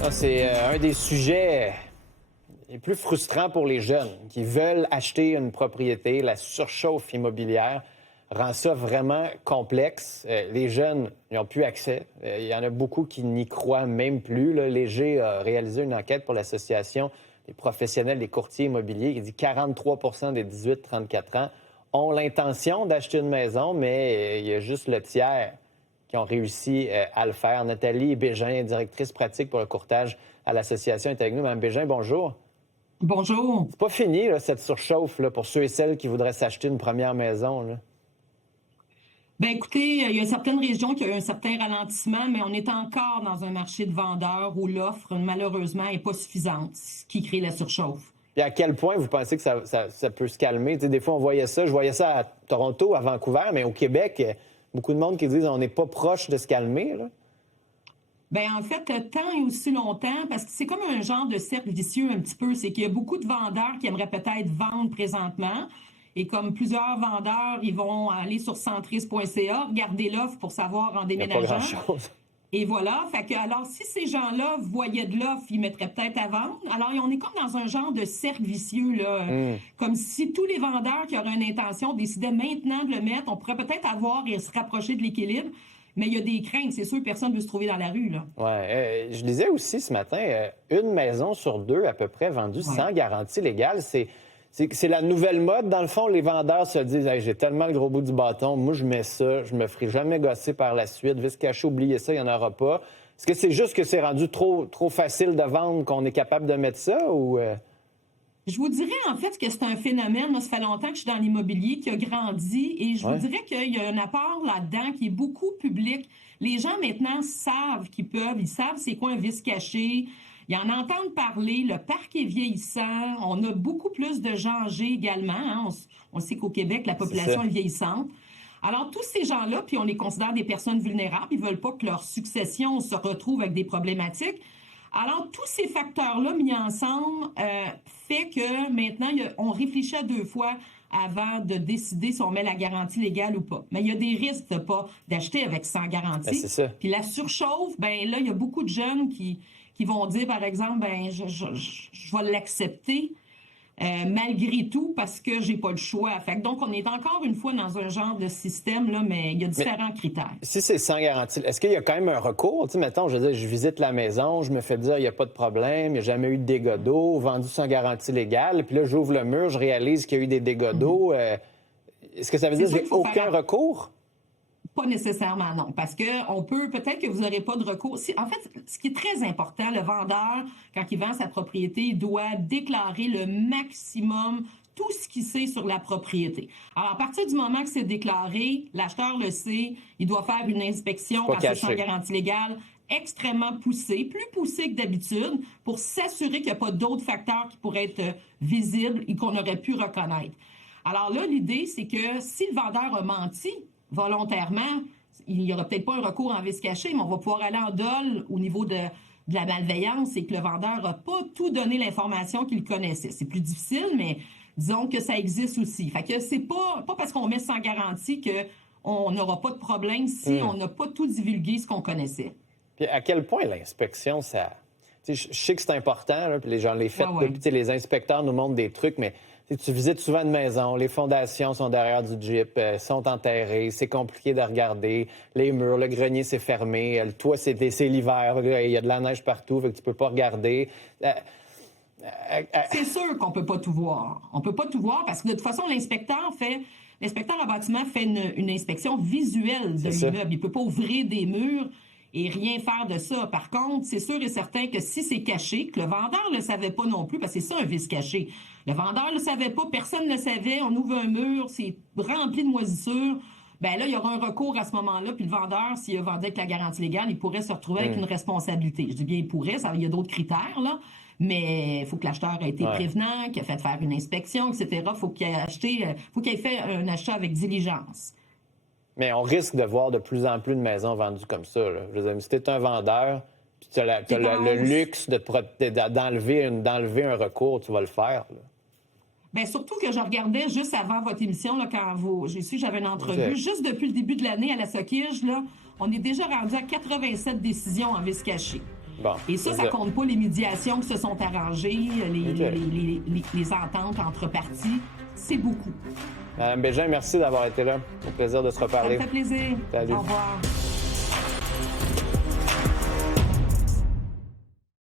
Ah, c'est un des sujets les plus frustrants pour les jeunes qui veulent acheter une propriété. La surchauffe immobilière rend ça vraiment complexe. Les jeunes n'y ont plus accès. Il y en a beaucoup qui n'y croient même plus. Là. Léger a réalisé une enquête pour l'Association des professionnels des courtiers immobiliers qui dit que 43 des 18-34 ans ont l'intention d'acheter une maison, mais il y a juste le tiers qui ont réussi à le faire. Nathalie Bégin, directrice pratique pour le courtage à l'association, est avec nous. Mme Bégin, bonjour. Bonjour. C'est pas fini, là, cette surchauffe là, pour ceux et celles qui voudraient s'acheter une première maison. Là. Bien, écoutez, il y a certaines régions qui ont eu un certain ralentissement, mais on est encore dans un marché de vendeurs où l'offre, malheureusement, n'est pas suffisante, ce qui crée la surchauffe. Et à quel point vous pensez que ça peut se calmer? Tu sais, des fois, je voyais ça à Toronto, à Vancouver, mais au Québec, beaucoup de monde qui disent qu'on n'est pas proche de se calmer. Là. Bien, en fait, tant et aussi longtemps, parce que c'est comme un genre de cercle vicieux un petit peu, c'est qu'il y a beaucoup de vendeurs qui aimeraient peut-être vendre présentement. Et comme plusieurs vendeurs, ils vont aller sur centris.ca, regarder l'offre pour savoir en déménageant. Il n'y a pas grand-chose. Et voilà, fait que, alors si ces gens-là voyaient de l'offre, ils mettraient peut-être à vendre. Alors, on est comme dans un genre de cercle vicieux, là. Comme si tous les vendeurs qui auraient une intention décidaient maintenant de le mettre. On pourrait peut-être avoir et se rapprocher de l'équilibre. Mais il y a des craintes, c'est sûr, personne ne veut se trouver dans la rue, là. Oui. Je disais aussi ce matin, une maison sur deux à peu près vendue sans garantie légale. C'est la nouvelle mode. Dans le fond, les vendeurs se disent hey, « j'ai tellement le gros bout du bâton, moi je mets ça, je me ferai jamais gosser par la suite, vice caché, oubliez ça, il n'y en aura pas ». Est-ce que c'est juste que c'est rendu trop facile de vendre qu'on est capable de mettre ça ou... Je vous dirais en fait que c'est un phénomène, là, ça fait longtemps que je suis dans l'immobilier, qui a grandi et je vous dirais qu'il y a un apport là-dedans qui est beaucoup public. Les gens maintenant savent qu'ils peuvent, ils savent c'est quoi un vice caché, ils en entendent parler, le parc est vieillissant, on a beaucoup plus de gens âgés également, hein. On sait qu'au Québec, la population est vieillissante. Alors, tous ces gens-là, puis on les considère des personnes vulnérables, ils veulent pas que leur succession se retrouve avec des problématiques. Alors, tous ces facteurs-là mis ensemble fait que maintenant, on réfléchit à deux fois avant de décider si on met la garantie légale ou pas. Mais il y a des risques de pas d'acheter avec sans garantie. C'est ça. Puis la surchauffe, ben là, il y a beaucoup de jeunes qui vont dire, par exemple, ben je vais l'accepter malgré tout parce que j'ai pas le choix. Fait que donc, on est encore une fois dans un genre de système, là, mais il y a différents critères. Si c'est sans garantie, est-ce qu'il y a quand même un recours? Tu sais, mettons, je veux dire, je visite la maison, je me fais dire il n'y a pas de problème, il n'y a jamais eu de dégâts d'eau, vendu sans garantie légale, puis là, j'ouvre le mur, je réalise qu'il y a eu des dégâts d'eau. Est-ce que ça veut dire que j'ai aucun recours? Pas nécessairement, non. Parce que on peut, peut-être que vous n'aurez pas de recours. En fait, ce qui est très important, le vendeur, quand il vend sa propriété, il doit déclarer le maximum tout ce qu'il sait sur la propriété. Alors, à partir du moment que c'est déclaré, l'acheteur le sait, il doit faire une inspection quand c'est sans garantie légale extrêmement poussée, plus poussée que d'habitude, pour s'assurer qu'il n'y a pas d'autres facteurs qui pourraient être visibles et qu'on aurait pu reconnaître. Alors là, l'idée, c'est que si le vendeur a menti volontairement, il n'y aura peut-être pas un recours en vice caché, mais on va pouvoir aller en dol au niveau de la malveillance et que le vendeur n'a pas tout donné l'information qu'il connaissait. C'est plus difficile, mais disons que ça existe aussi. Fait que c'est pas parce qu'on met sans garantie qu'on n'aura pas de problème si on n'a pas tout divulgué ce qu'on connaissait. Puis à quel point l'inspection, ça... Je sais que c'est important, là, puis les gens les font. Les inspecteurs nous montrent des trucs, mais tu visites souvent une maison, les fondations sont derrière du Jeep, sont enterrées, c'est compliqué de regarder, les murs, le grenier c'est fermé, le toit c'est l'hiver, il y a de la neige partout, fait que tu peux pas regarder. C'est sûr qu'on peut pas tout voir. On peut pas tout voir parce que de toute façon, l'inspecteur en bâtiment fait une inspection visuelle de l'immeuble. Il peut pas ouvrir des murs et rien faire de ça. Par contre, c'est sûr et certain que si c'est caché, que le vendeur ne le savait pas non plus, parce que c'est ça un vice caché. Le vendeur ne le savait pas, personne ne le savait, on ouvre un mur, c'est rempli de moisissures. Ben là, il y aura un recours à ce moment-là, puis le vendeur, s'il a vendu avec la garantie légale, il pourrait se retrouver avec une responsabilité. Je dis bien il pourrait, il y a d'autres critères, là, mais il faut que l'acheteur ait été prévenant, qu'il a fait faire une inspection, etc. Il faut qu'il ait fait un achat avec diligence. Mais on risque de voir de plus en plus de maisons vendues comme ça. Là. Je veux dire, si tu es un vendeur, puis tu as le luxe d'enlever un recours, tu vas le faire. Là. Bien, surtout que je regardais juste avant votre émission, là, quand j'ai su que j'avais une entrevue, juste depuis le début de l'année à la Socige, là, on est déjà rendu à 87 décisions en vice caché. Bon, Et ça compte pas les médiations qui se sont arrangées, les ententes entre parties. C'est beaucoup. Madame Bégin, merci d'avoir été là. Au plaisir de se reparler. Ça me fait plaisir. Salut. Au revoir.